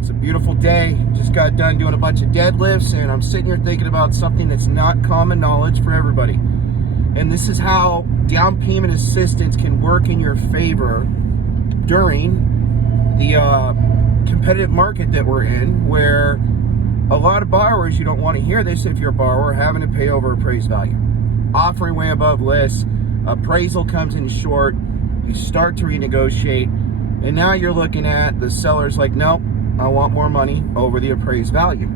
It's a beautiful day. Just got done doing a bunch of deadlifts, and I'm sitting here thinking about something that's not common knowledge for everybody. And this is how down payment assistance can work in your favor during the competitive market that we're in, where a lot of borrowers, you don't want to hear this if you're a borrower, having to pay over appraised value. Offering way above list, appraisal comes in short, you start to renegotiate, and now you're looking at the seller's like, nope, I want more money over the appraised value.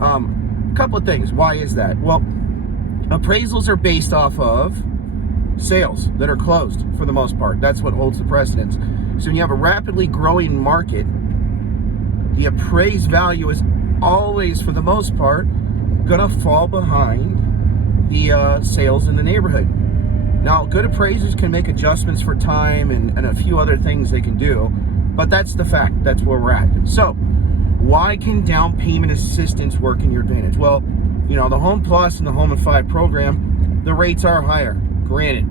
A couple of things. Why is that? Well, appraisals are based off of sales that are closed for the most part. That's what holds the precedence. So when you have a rapidly growing market, the appraised value is always, for the most part, gonna fall behind the sales in the neighborhood. Now, good appraisers can make adjustments for time and a few other things they can do, but that's the fact. That's where we're at. So why can down payment assistance work in your advantage? Well, you know, the Home Plus and the Home in 5 program, the rates are higher, granted.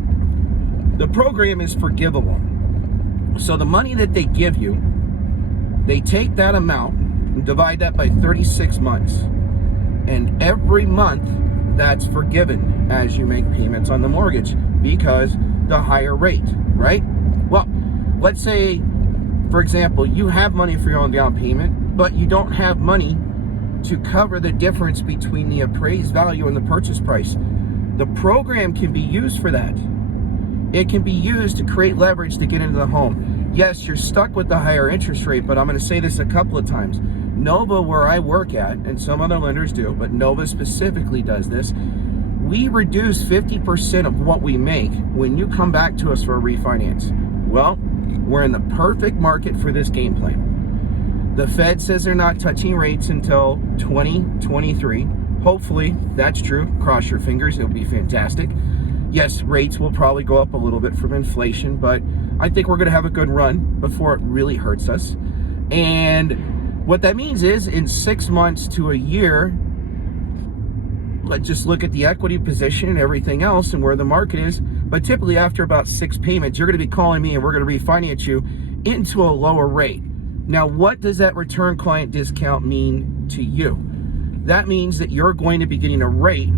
The program is forgivable. So the money that they give you, they take that amount and divide that by 36 months. And every month, that's forgiven as you make payments on the mortgage because the higher rate, right? Well, let's say, for example, you have money for your own down payment, but you don't have money to cover the difference between the appraised value and the purchase price. The program can be used for that. It can be used to create leverage to get into the home. Yes, you're stuck with the higher interest rate, but I'm going to say this a couple of times. Nova, where I work at, and some other lenders do, but Nova specifically does this, we reduce 50% of what we make when you come back to us for a refinance. Well, we're in the perfect market for this game plan. The Fed says they're not touching rates until 2023. Hopefully that's true. Cross your fingers, it'll be fantastic. Yes, rates will probably go up a little bit from inflation, but I think we're going to have a good run before it really hurts us. And what that means is in 6 months to a year, let's just look at the equity position and everything else and where the market is. But typically after about 6 payments, you're going to be calling me and we're going to refinance you into a lower rate. Now, what does that return client discount mean to you? That means that you're going to be getting a rate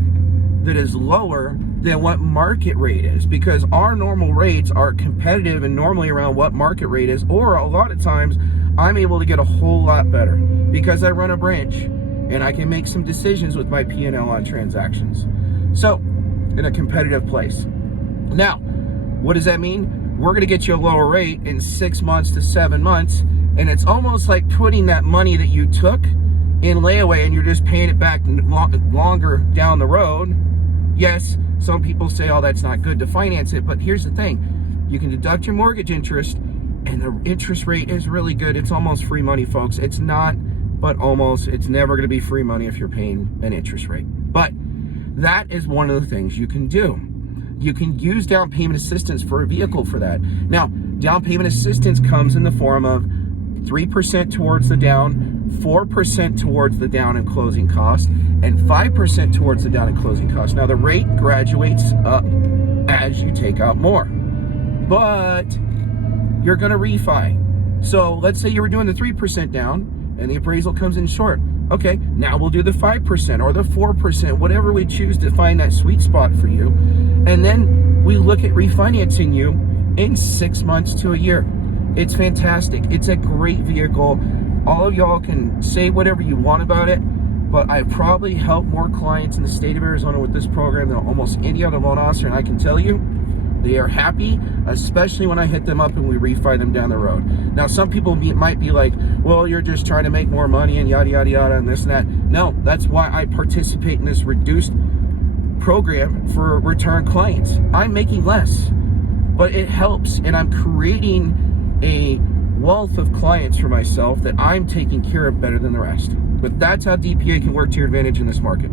that is lower than what market rate is, because our normal rates are competitive and normally around what market rate is, or a lot of times I'm able to get a whole lot better because I run a branch and I can make some decisions with my P&L on transactions. So, in a competitive place. Now, what does that mean? We're gonna get you a lower rate in 6 months to 7 months, and it's almost like putting that money that you took in layaway and you're just paying it back longer down the road. Yes, some people say, oh, that's not good to finance it, but here's the thing. You can deduct your mortgage interest, and the interest rate is really good. It's almost free money, folks. It's not, but almost. It's never going to be free money if you're paying an interest rate. But that is one of the things you can do. You can use down payment assistance for a vehicle for that. Now, down payment assistance comes in the form of 3% towards the down, 4% towards the down and closing cost, and 5% towards the down and closing cost. Now, the rate graduates up as you take out more, but you're going to refi. So let's say you were doing the 3% down and the appraisal comes in short. Okay, now we'll do the 5% or the 4%, whatever we choose to find that sweet spot for you. And then we look at refinancing you in 6 months to a year. It's fantastic. It's a great vehicle. All of y'all can say whatever you want about it, but I've probably helped more clients in the state of Arizona with this program than almost any other loan officer, and I can tell you, they are happy, especially when I hit them up and we refi them down the road. Now, some people might be like, well, you're just trying to make more money and yada, yada, yada, and this and that. No, that's why I participate in this reduced program for return clients. I'm making less, but it helps, and I'm creating a wealth of clients for myself that I'm taking care of better than the rest. But that's how DPA can work to your advantage in this market.